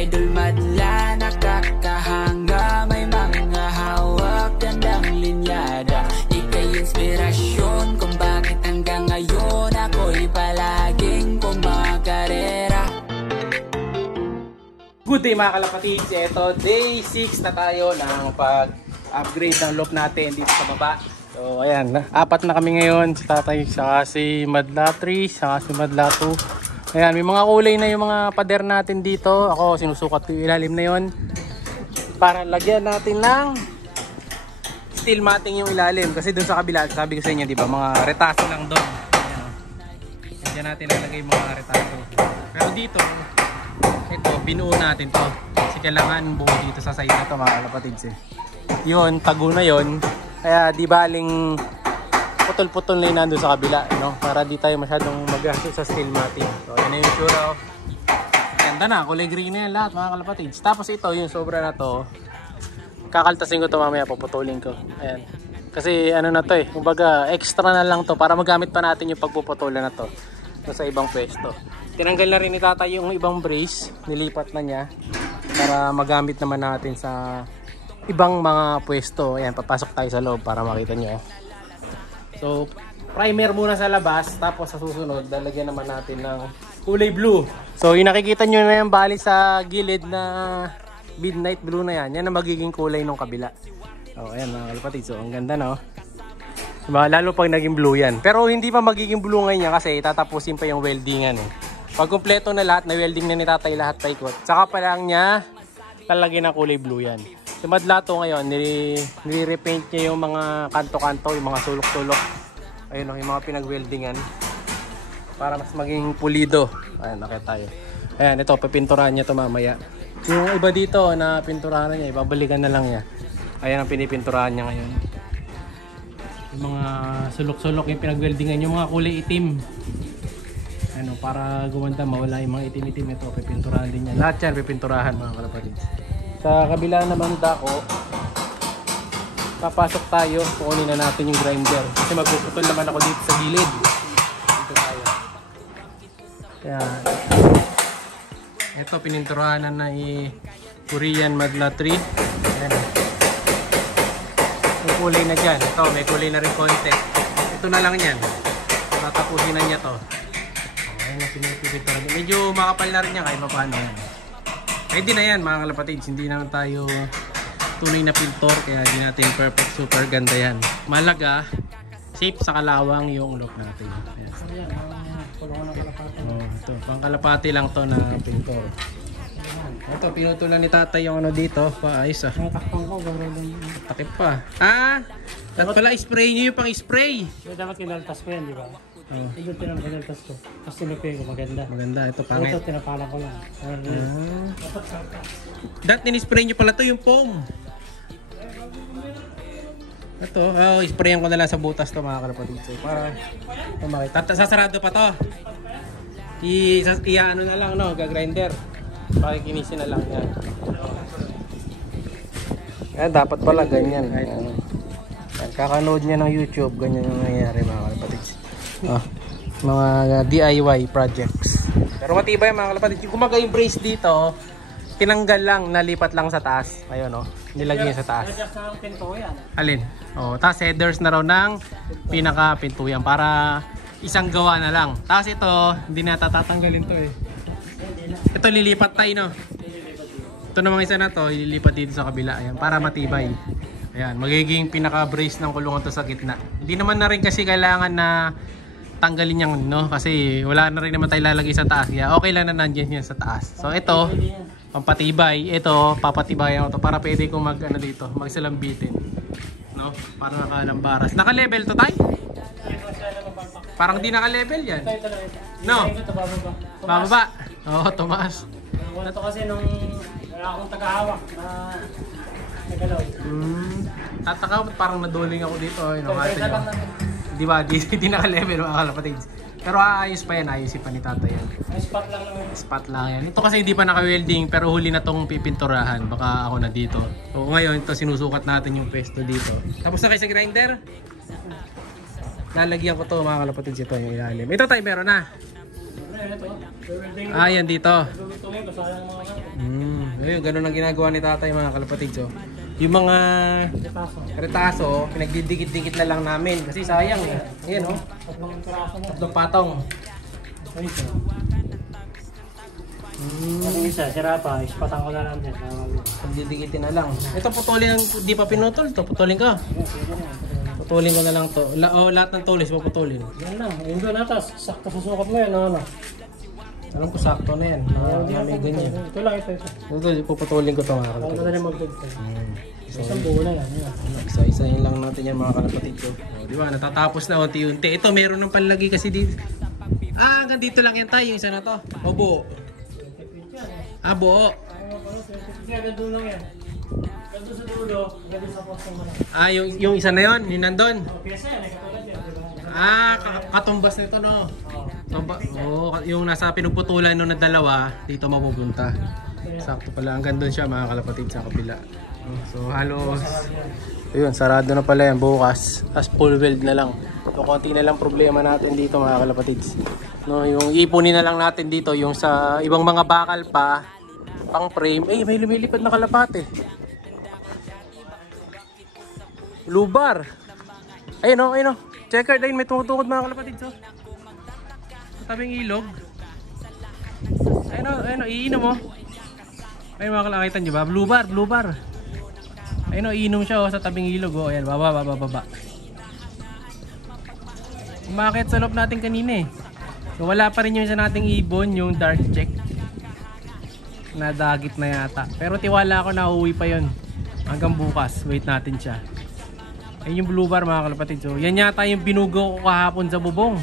Idol madla, nakakahanga, may mga hawak, gandang linyada. Ika'y inspirasyon kung bakit hanggang ngayon ako'y palaging kumakarera. Good day mga kalapatids, ito day 6 na tayo ng pag-upgrade ng loop natin dito sa baba. So ayan, apat na kami ngayon, si tatay, saka si Madla 3, saka si Madla 2. Ayan, may mga kulay na yung mga pader natin dito. Ako sinusukat ko yung ilalim na yon para lagyan natin ng steel matting yung ilalim. Kasi dun sa kabila, sabi ko sa inyo, di ba, mga retaso lang doon. Ayan, dyan natin lalagay mga retaso. Pero dito, ito, binuo natin to. Kasi kailangan buo dito sa side na to mga kalapatids eh. Yun, tago na yun. Kaya di baling putol-putol na yun nandun sa kabila, no? Para di tayo masyadong magastos sa steel matting. So, yan na yung sura, oh. Ganda na, kulay green na yan lahat mga kalapatids. Tapos ito, yung sobra na to, kakaltasin ko to mamaya, puputulin ko. Ayan. Kasi ano na to eh, kumbaga extra na lang to para magamit pa natin yung pagpuputulan na to. So, sa ibang pwesto. Tinanggal na rin ni tatay yung ibang brace, nilipat na niya para magamit naman natin sa ibang mga pwesto. Ayan, papasok tayo sa loob para makita nyo. So, primer muna sa labas, tapos sa susunod, lalagyan naman natin ng kulay blue. So, yung nakikita nyo na yung bali sa gilid na midnight blue na yan, yan ang magiging kulay ng kabila. So, ayan mga kalapatid. So, ang ganda, no? Diba? Lalo pag naging blue yan. Pero hindi pa magiging blue ngayon yan kasi tatapusin pa yung weldingan eh. Pag kumpleto na lahat, na welding na ni tatay lahat paikot, saka pa lang niya talagyan ng kulay blue yan. Si Madla to ngayon, nire-repaint niya yung mga kanto-kanto, yung mga sulok-sulok. Ayun o, yung mga pinag-weldingan. Para mas maging pulido. Ayan, nakita tayo. Ayan, ito, pipinturahan niya to mamaya. Yung iba dito na pinturahan niya, ibabalikan na lang niya. Ayan ang pinipinturahan niya ngayon. Yung mga sulok-sulok yung pinag-weldingan, yung mga kulay itim. Ano, para gumanda, mawala yung mga itim-itim. Ito, pipinturahan din niya. Lahat yan, pipinturahan mga kalapatids. Sa kabila naman dako, papasok tayo, kukunin na natin yung grinder. Kasi magpuputol naman ako dito sa gilid. Dito tayo. Kaya, ito, pininturahan na ni Korean Madla 3. Ayan. May kulay na dyan. Ito, may kulay na rin konti. Ito na lang yan. Tatapusin na niya to. Ayan ang pinipinturahan. Medyo makapal na rin yan kahit paano yan. Pwede na yan mga kalapatids, hindi naman tayo tunay na pintor kaya di natin perfect, super ganda yan. Malaga, safe sa kalawang yung look natin. Ayan. Oh, ito, pang kalapati lang to na pintor. Ito, pinutulan ni tatay yung ano dito, paayos ah. Takip pa. Ah, dapat pala spray nyo yung pang spray. Dapat kinaltas ko yan, di ba? Oh. Ito kinaltas ko. Tapos tinapin ko, maganda. Maganda, ito pangit. Ito, tinapalan ko lang. Dapat in-spray nyo pala to yung foam. Ito, sprayan ko na lang sa butas to mga kalapatids. Para makita. Sasarado pa to. Ano na lang, no? Gagrinder. Pakikinisin na lang yan. Yan, dapat pala ganyan. Ayan. Kakanood niya ng YouTube, ganyan yung nangyayari mga kalapatids. Mga DIY projects. Pero matibay mga kalapatids. Kung kumagay yung brace dito, tinanggal lang, nalipat lang sa taas. Ayun o, nilagyan sa taas. Alin? O, tapos headers na raw ng pinaka-pinto yan para isang gawa na lang. Tapos ito, hindi na tatatanggalin to eh. Ito lilipat tayo, no? Ito namang isa na to, ililipat dito sa kabila. Ayan, para matibay. Ayan, magiging pinaka-brace ng kulungan to sa gitna. Hindi naman na rin kasi kailangan na tanggalin yan, no? Kasi wala na rin naman tayo lalagay sa taas. Kaya okay lang na nandiyan yan sa taas. So ito, pampatibay. Ito, papatibayan ko to para pwede kong ano dito, magsalambitin. No? Para nakalambaras. Naka-level to tayo? Parang di naka-level yan. No? Bababa. Oo, tumaas. Ito kasi nung wala akong tagahawak na nagalaw. Tataka, parang naduling ako dito. Di ba? Di naka-level mga kalapatids. Pero ayos pa yan, ayusin pa ni tatay yan. Spot lang naman. Spot lang yan. Ito kasi hindi pa naka-welding pero huli na tong pipinturahan. Baka ako na dito. So ngayon, ito sinusukat natin yung pesto dito. Tapos na kayo sa grinder? Lalagyan ko to mga kalapatids, ito yung ilalim. Ito tayo meron na. Yan dito. Gugutungin ko, sayang mga Ayun, ganun ang ginagawa ni tatay mga kalapatid. So, yung mga retaso, pinagdidikit-dikit na lang namin kasi sayang eh. Ayan oh. Tatlong patong. Ang isa, sira pa, ispatang ko na lang din. Pagdidikitin na lang. Ito putulin, di pa pinutol to. Putulin ka. Putulin ko na lang to. Lahat ng tulis puputulin. Yan lang, yun doon natas, sakto sa sukat mo yan, ano. Alam ko sakto na yan. May ganyan. Ito lang, ito. Ito, puputulin ko to mga Ang kalapatid. madali mag-good. Isang buo na yan. Isa-isahin lang natin yan mga kalapatid ko. Di ba, natatapos na unti-unti. Ito, meron ng panlagi kasi dito. Hanggang dito lang yan tayo, yung isa na to. O buo. Buo. Gandun lang yan. Gandun sa dulo, gandun sa postong mo lang. Yung isa na yon, yung nandun. Piyesa yan, katulad yan, diba? Katumbas nito no. Yung nasa pinagputulan nung na dalawa, dito mapupunta. Sakto pala, hanggang doon siya mga kalapatid sa kabila. So halos, ayun, sarado na pala yan bukas. As full weld na lang. So konti na lang problema natin dito mga kalapatids. No, yung ipunin na lang natin dito, yung sa ibang mga bakal pa, pang frame. May lumilipad na kalapate. Lubar. Ayun o. Checker din, may tumutukod mga kalapatids. Sa tabing ilog. Ayun o, iinom mo. Ayun mga kalakaitan nyo ba? Blue bar. Ayun o, iinom siya sa tabing ilog. Ayan, baba. Umakit sa loob natin kanina eh. So wala pa rin yung isa nating ibon, yung dark check. Nadagit na yata. Pero tiwala ako na uuwi pa yon. Hanggang bukas, wait natin siya. Ayun yung blue bar mga kalapatid. So yan yata yung binugo ko kahapon sa bubong.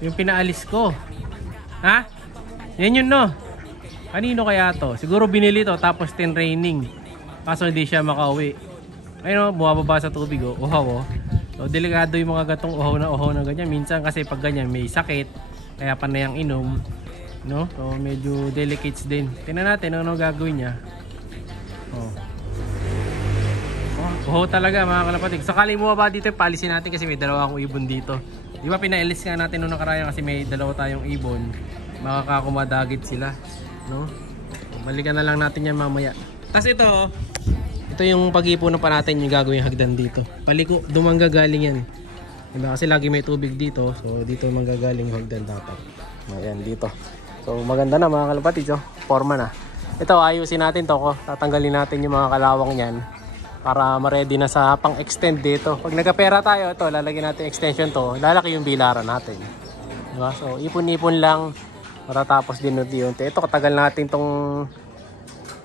Yung pinaalis ko. Ha? Yan yun no. Kanino kaya to? Siguro binili to tapos tinraining. Kaso hindi siya makauwi. Ayun o, bumababa sa tubig o. Uhaw o. So delikado yung mga gatong uhaw na ganyan. Minsan kasi pag ganyan may sakit. Kaya panayang inom. No? So medyo delicates din. Tingnan natin ano gagawin niya. Uhaw talaga mga kalapatid. Sakali mo ba dito, palisin natin kasi may dalawa akong ibon dito. Di ba pinailis nga natin nung nakaraya kasi may dalawa tayong ibon. Makakakumadagit sila. No? Balikan na lang natin yan mamaya. Tapos ito yung pag-ipunan pa natin yung gagawin hagdan dito. Paliko, dumanggagaling yan. Diba? Kasi lagi may tubig dito. So dito manggagaling yung hagdan dapat. Ayan dito. So maganda na mga kalapatid. Forma na. Ito ayusin natin to. Tatanggalin natin yung mga kalawang yan. Para ma-ready na sa pang-extend dito. Pag nagkapera tayo, ito lalagyan natin extension to. Lalaki yung bilaran natin. Diba? So ipon-ipon lang. Matatapos din unti-unti. Ito katagal natin tong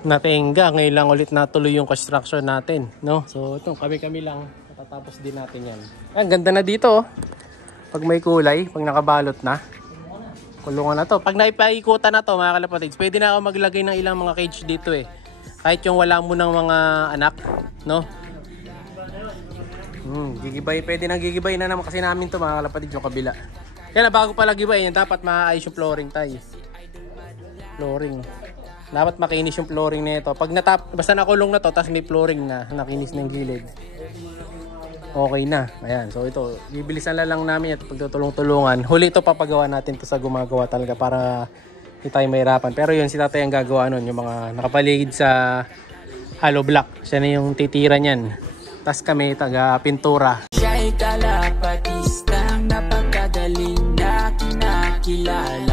natenga. Ngayon lang ulit natuloy yung construction natin. No? So ito kami-kami lang. Matatapos din natin yan. Ang ganda na dito. Pag may kulay, pag nakabalot na. Kulungan na to. Pag naipaikutan na to mga kalapatids, pwede na ako maglagay ng ilang mga cage dito eh. Kahit yung wala mo ng mga anak, no? Gigibay, pwede nang gigibay na naman kasi namin to mga kalapatid yung kabila. Kaya na bago pala gibayin, dapat maayos yung flooring tayo. Flooring. Dapat makinis yung flooring nito. Pag basta nakulong na to, tapos may flooring na, nakinis ng gilid. Okay na. Ayan, so ito, bibilisan lang namin at pagtutulong-tulungan. Huli ito papagawa natin to sa gumagawa talaga para hindi tayo mahirapan. Pero yun, si tatay ang gagawa nun, yung mga nakapaligid sa hollow block. Siya na yung titira niyan. Tapos kami taga-pintura. Siya'y kalapatistang napakagaling na kinakilala.